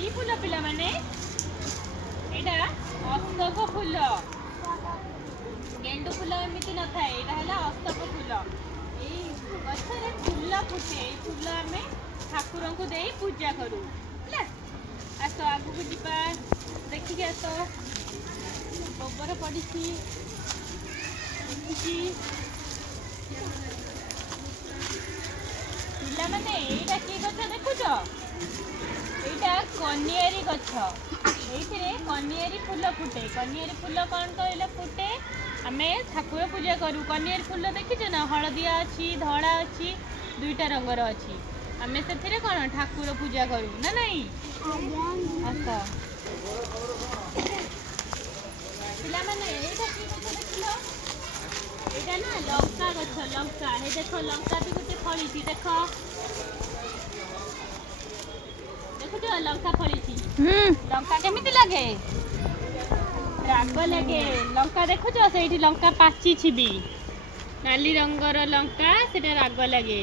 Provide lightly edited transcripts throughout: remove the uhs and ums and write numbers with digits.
की फूल पिला माने एटा अशोक फूल गेंडु फूल एमती न थाए एटा हला अशोक फूल एई गछरे फूल फुटे एई फूल आमे ठाकुर को देई पूजा करू ହେଲା आसो आगु को जीवा देखि के आसो गोबर पड़िछि पिला माने एटा की गछ देखुछ एटा कनियारी गछ एइथिरे कनियारी फूल फुटे कनियारी फूल कौन कहले फुटे आमे ठाकुर पूजा करू कनियारी फूल देखिछ ना हलदिया अछि धड़ा अछि दुईटा रंगर अछि आमे सेथिरे कोन ठाकुर पूजा करू ना नहीं अच्छा पिला माने एटा की गछ देखिलो एटा ना लंका गछ लंका हे देखो लंका भी गोटे फळीची देखो देखो लंका फळीची लंका केमिति लागे राग लगे लंका देखो से लंका पाची छिबी नाली रंगर लंका सेटा राग लगे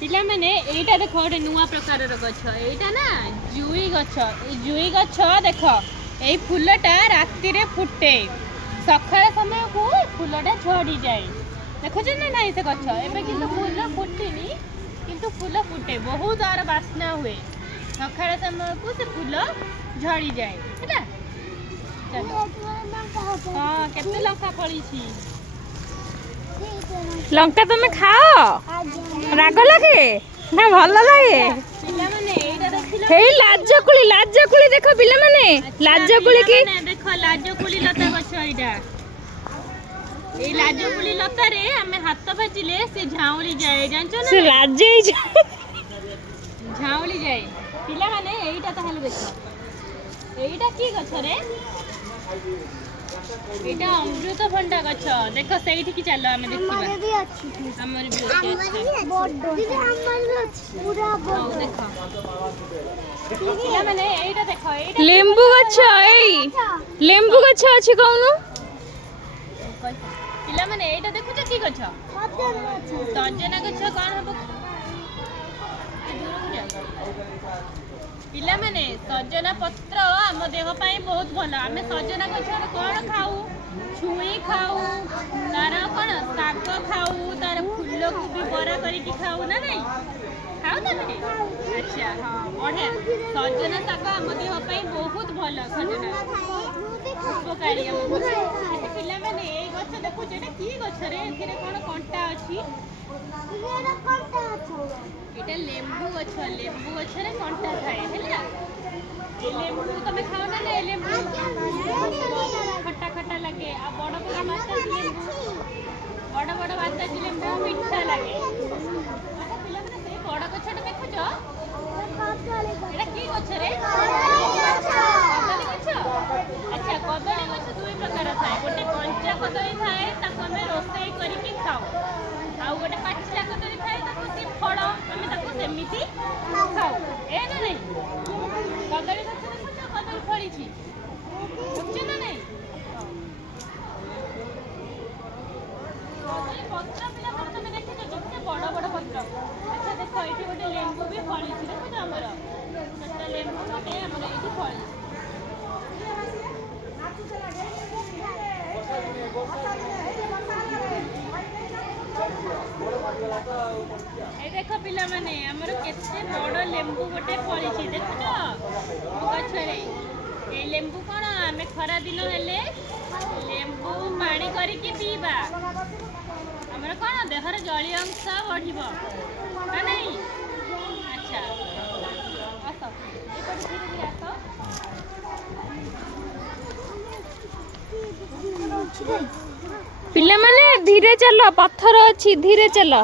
पिला माने एटा देखो गोटे नुआ प्रकार गछ एटा ना जुई गछ देखो ए फूलटा राति रे फुटे सकाळ समय को फूलटा झड़ी जाए देखो ना नहीं से गछ एबे किंतु फूल फुटिनी किंतु फूल फुटे बहुत आर बास्ना हुए सकाळ समय को से फूल झड़ी जाए हैला हाँ केते लंका फली छी लंका तुम खाओ राग लगे ना भल लगे पिला माने एटा देखिलो हे लाजकुली देखो पिला माने लाजकुली की देखो लाजकुली लता गछ एटा ए लाजकुली लता रे हमें हाथ बाजिले से झाउली जाए जानचो ना से लाजे झाउली जाए पिला माने एटा ताहले देखो एटा की गछ रे एटा अमृत भंडा गछ देखो सेठी की चलो हमें देखिबा हमर भी अछि हमर भी अछि बड्डो दीदी हमर भी अछि पूरा बड्डो देखो पिला माने एटा देखो एटा लेंबू गछ लेंबू गछ अछि कहनु पिला माने एटा देखो की गछ सजना गछ कोन हबो पिला माने सजना पत्र आम देह पाई बहुत भल आमे सजना गछ कौन खाऊ छुई खाऊ तार कौन शाग खाऊ तार फूल को भी बरा करके खाऊ ना नहीं खाऊ तमे अच्छा हाँ बढ़िया सजना शाग आम देह पाई बहुत भल सजना उपकारी पिला माने ए गछ देखो जेटा की गछ रे एथिरे कोन कंटा अछि एरा कंटा अछि एटा लेंबू गछ रे कंटा थाए हैला ए लेंबू तमे खाओ ना ले लेंबू खट्टा खट्टा लगे आ बड़ बड़ मात्रा लेंबू बड़ मात्रा लेंबू मीठा लगे अच्छा पिला माने से बड़ गछटा देखो जो एटा की गछ रे कदली गछ अच्छा कदली गछ दुई प्रकार थाए गोटे कंचा कदली थाए ताको हमें रोसई करके खाओ आ गोटे पाचिला कदली थाए ताको से फळ हमें ताको सेमिति खाओ ए ना नहीं कदली गछ देखो कदली फड़ी छी बुझछ ना नहीं कदली पत्र पिला मन तमे देखि जो केते बड़ पत्र अच्छा देखो एठी गोटे लेंबू भी फड़ी छी देखो हमर छोटा लेंबू गोटे हमर एठी फड़ी ए देखो पिला माने हमर केते बड़ लेंबू गोटे फड़ी छी देखो गछरे ए लेंबू कोन हमें खरा दिन हेले लेंबू पानी करके पीबा हमर कोन देहर जलीय अंश बढ़िबो ना नहीं अच्छा आसो ए पर धीरे धीरे आसो पिला माने धीरे चलो पत्थर अछि धीरे चलो